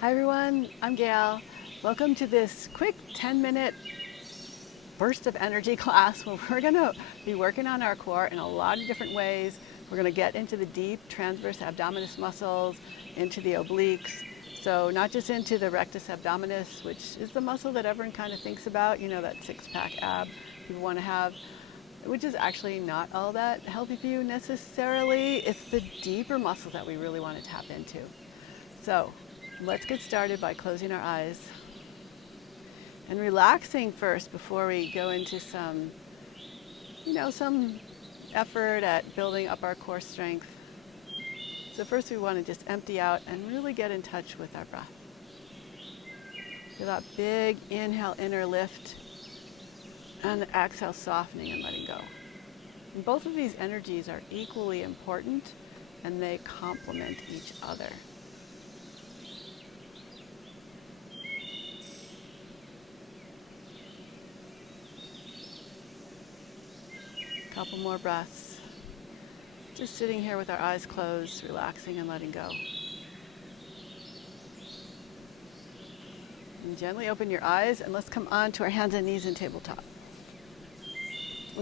Hi everyone, I'm Gayle. Welcome to this quick 10-minute burst of energy class where we're going to be working on our core in a lot of different ways. We're going to get into the deep transverse abdominis muscles, into the obliques. So not just into the rectus abdominis, which is the muscle that everyone kind of thinks about, that six-pack ab people want to have, which is actually not all that healthy for you necessarily. It's the deeper muscles that we really want to tap into. So let's get started by closing our eyes and relaxing first before we go into some effort at building up our core strength. So first we want to just empty out and really get in touch with our breath. Feel that big inhale, inner lift, and the exhale, softening and letting go. And both of these energies are equally important and they complement each other. Couple more breaths. Just sitting here with our eyes closed, relaxing and letting go. And gently open your eyes and let's come on to our hands and knees and tabletop.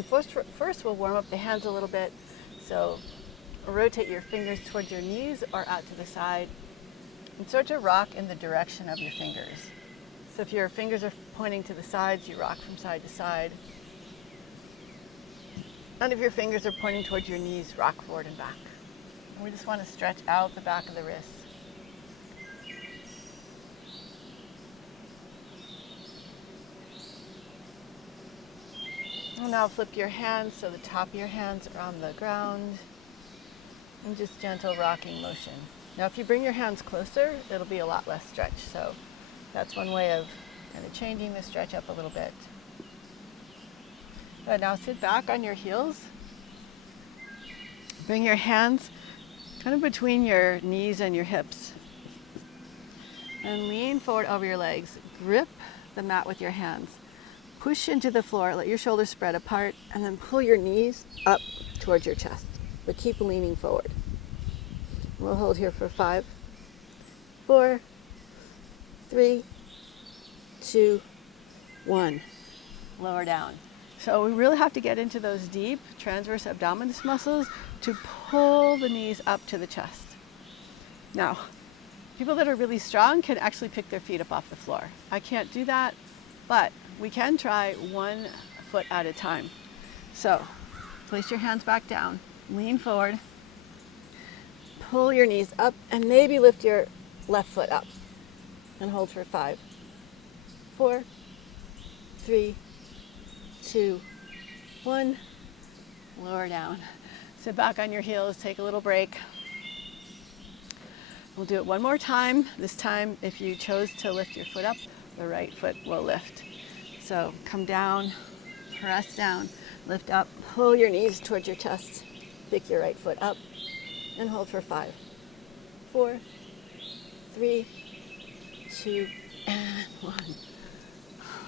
First we'll warm up the hands a little bit. So rotate your fingers towards your knees or out to the side and start to rock in the direction of your fingers. So if your fingers are pointing to the sides, you rock from side to side. And if your fingers are pointing towards your knees, rock forward and back. And we just want to stretch out the back of the wrists. And now flip your hands so the top of your hands are on the ground. And just gentle rocking motion. Now if you bring your hands closer, it'll be a lot less stretch. So that's one way of kind of changing the stretch up a little bit. Good, now sit back on your heels. Bring your hands kind of between your knees and your hips. And lean forward over your legs. Grip the mat with your hands. Push into the floor, let your shoulders spread apart, and then pull your knees up towards your chest. But keep leaning forward. We'll hold here for 5, 4, 3, 2, 1. Lower down. So we really have to get into those deep transverse abdominis muscles to pull the knees up to the chest. Now, people that are really strong can actually pick their feet up off the floor. I can't do that, but we can try 1 foot at a time. So place your hands back down, lean forward, pull your knees up, and maybe lift your left foot up. And hold for 5, 4, 3, 2, 1. Lower down. Sit back on your heels, take a little break. We'll do it one more time. This time, if you chose to lift your foot up, the right foot will lift. So come down, press down, lift up, pull your knees towards your chest, pick your right foot up, and hold for 5, 4, 3, 2, and 1.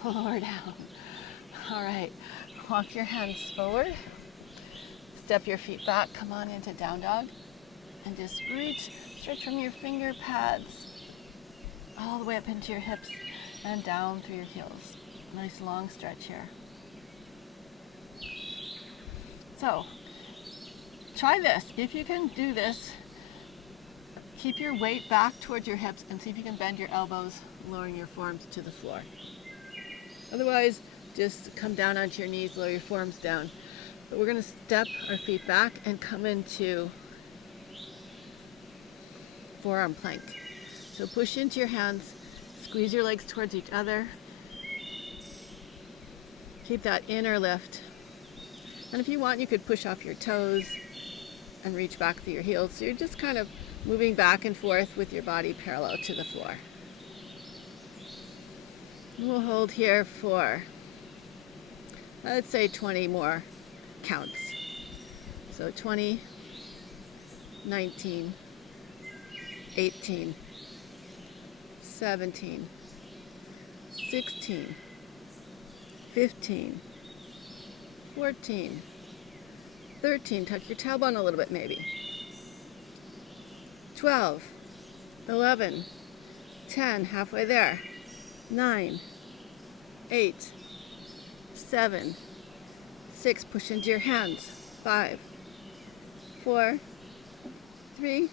Lower down. All right, walk your hands forward, step your feet back, come on into down dog, and just reach, stretch from your finger pads all the way up into your hips and down through your heels. Nice long stretch here. So, try this. If you can do this, keep your weight back towards your hips and see if you can bend your elbows, lowering your forearms to the floor. Otherwise, just come down onto your knees, lower your forearms down. But we're going to step our feet back and come into forearm plank. So push into your hands, squeeze your legs towards each other. Keep that inner lift. And if you want, you could push off your toes and reach back through your heels. So you're just kind of moving back and forth with your body parallel to the floor. We'll hold here for, let's say 20 more counts. So 20, 19, 18, 17, 16, 15, 14, 13, tuck your tailbone a little bit maybe. 12, 11, 10, halfway there. 9, 8, 7, 6, push into your hands. 5, 4, 3,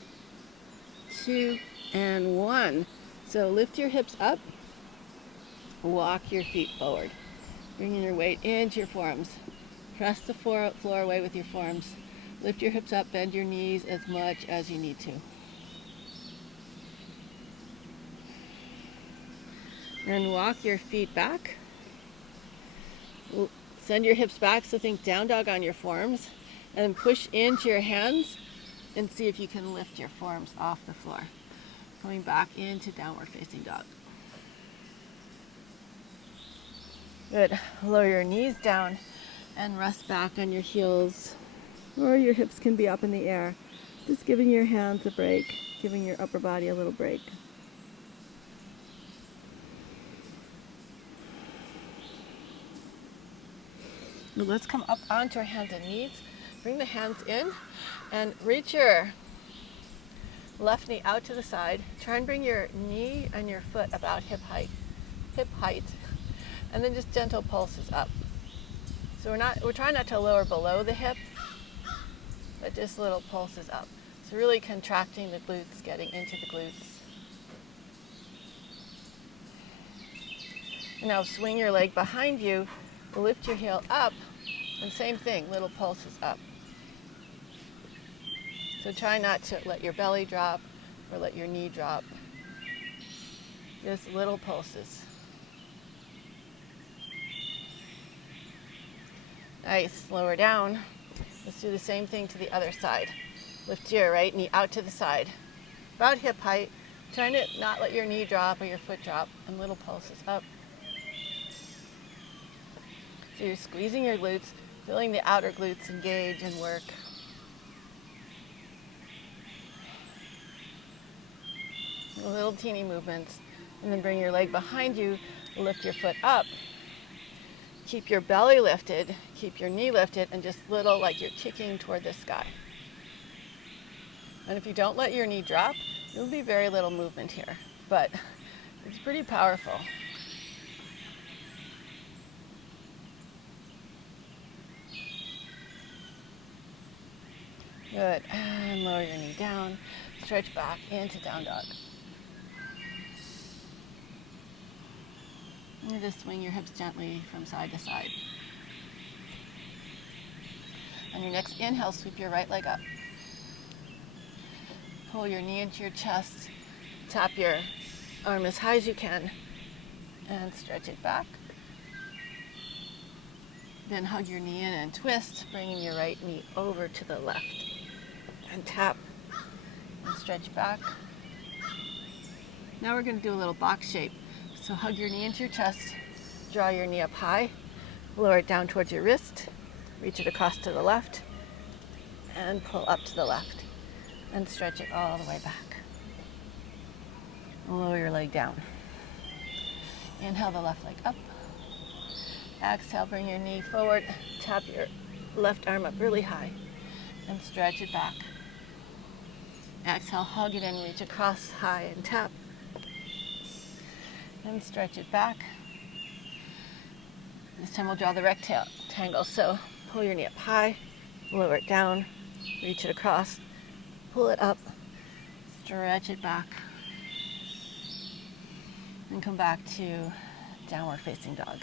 2, and 1. So lift your hips up, walk your feet forward. Bringing your weight into your forearms. Press the floor away with your forearms. Lift your hips up, bend your knees as much as you need to. Then walk your feet back. Send your hips back, so think down dog on your forearms. And push into your hands and see if you can lift your forearms off the floor. Coming back into downward facing dog. Good. Lower your knees down and rest back on your heels, or your hips can be up in the air. Just giving your hands a break, giving your upper body a little break. Now let's come up onto our hands and knees. Bring the hands in and reach your left knee out to the side. Try and bring your knee and your foot about hip height. And then just gentle pulses up. So we're trying not to lower below the hip, but just little pulses up. So really contracting the glutes, getting into the glutes. And now swing your leg behind you, lift your heel up, and same thing, little pulses up. So try not to let your belly drop or let your knee drop. Just little pulses. Nice, lower down. Let's do the same thing to the other side. Lift your right knee out to the side, about hip height. Trying to not let your knee drop or your foot drop, and little pulses up. So you're squeezing your glutes, feeling the outer glutes engage and work. Little teeny movements, and then bring your leg behind you, lift your foot up. Keep your belly lifted, keep your knee lifted, and just little like you're kicking toward the sky. And if you don't let your knee drop, there'll be very little movement here, but it's pretty powerful. Good, and lower your knee down, stretch back into down dog. And just swing your hips gently from side to side. On your next inhale, sweep your right leg up. Pull your knee into your chest, tap your arm as high as you can, and stretch it back. Then hug your knee in and twist, bringing your right knee over to the left. And tap and stretch back. Now we're going to do a little box shape. So hug your knee into your chest, draw your knee up high, lower it down towards your wrist, reach it across to the left, and pull up to the left, and stretch it all the way back. Lower your leg down. Inhale the left leg up. Exhale, bring your knee forward, tap your left arm up really high, and stretch it back. Exhale, hug it in, reach across high and tap. And stretch it back. This time we'll draw the rectangle. So pull your knee up high, lower it down, reach it across, pull it up, stretch it back, and come back to downward facing dog.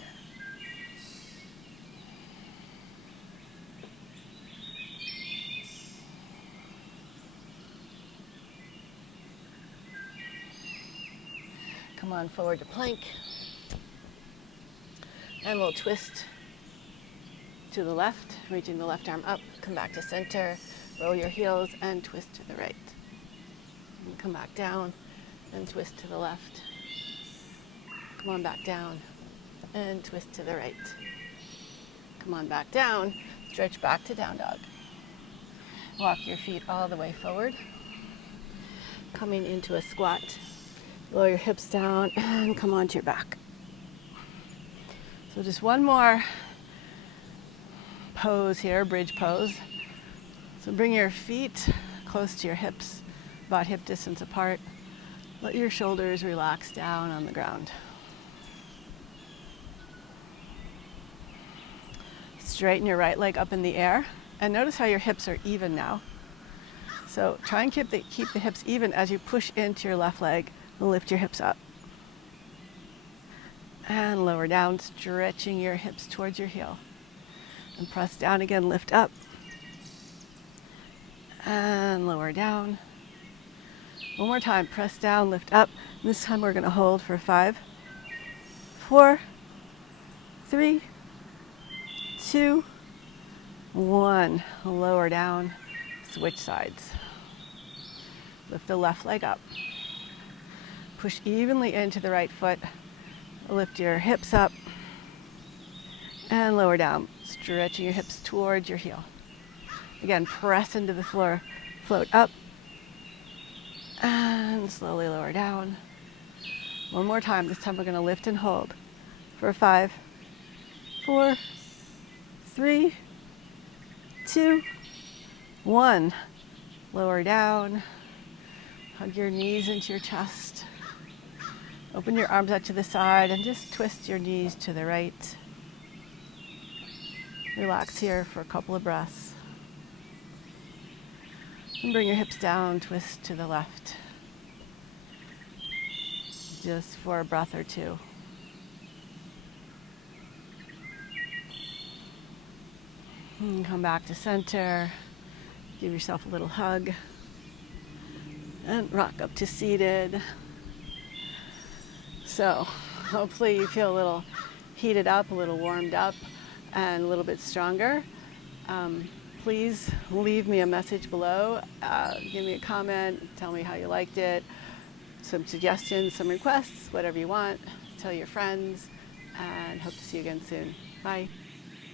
Come on forward to plank, and we'll twist to the left, reaching the left arm up, come back to center, roll your heels and twist to the right. And come back down and twist to the left. Come on back down and twist to the right. Come on back down, stretch back to down dog. Walk your feet all the way forward, coming into a squat. Lower your hips down and come onto your back. So just one more pose here, bridge pose. So bring your feet close to your hips, about hip distance apart. Let your shoulders relax down on the ground. Straighten your right leg up in the air, and notice how your hips are even now. So try and keep the hips even as you push into your left leg and lift your hips up. And lower down, stretching your hips towards your heel. And press down again, lift up. And lower down. One more time, press down, lift up. And this time we're going to hold for 5, 4, 3, 2, 1. Lower down, switch sides. Lift the left leg up. Push evenly into the right foot. Lift your hips up and lower down, stretching your hips towards your heel. Again, press into the floor, float up and slowly lower down. One more time. This time we're going to lift and hold for 5, 4, 3, 2, 1. Lower down. Hug your knees into your chest. Open your arms out to the side and just twist your knees to the right. Relax here for a couple of breaths. And bring your hips down, twist to the left. Just for a breath or two. And come back to center. Give yourself a little hug. And rock up to seated. So hopefully you feel a little heated up, a little warmed up, and a little bit stronger. Please leave me a message below. Give me a comment, tell me how you liked it, some suggestions, some requests, whatever you want. Tell your friends, and hope to see you again soon. Bye.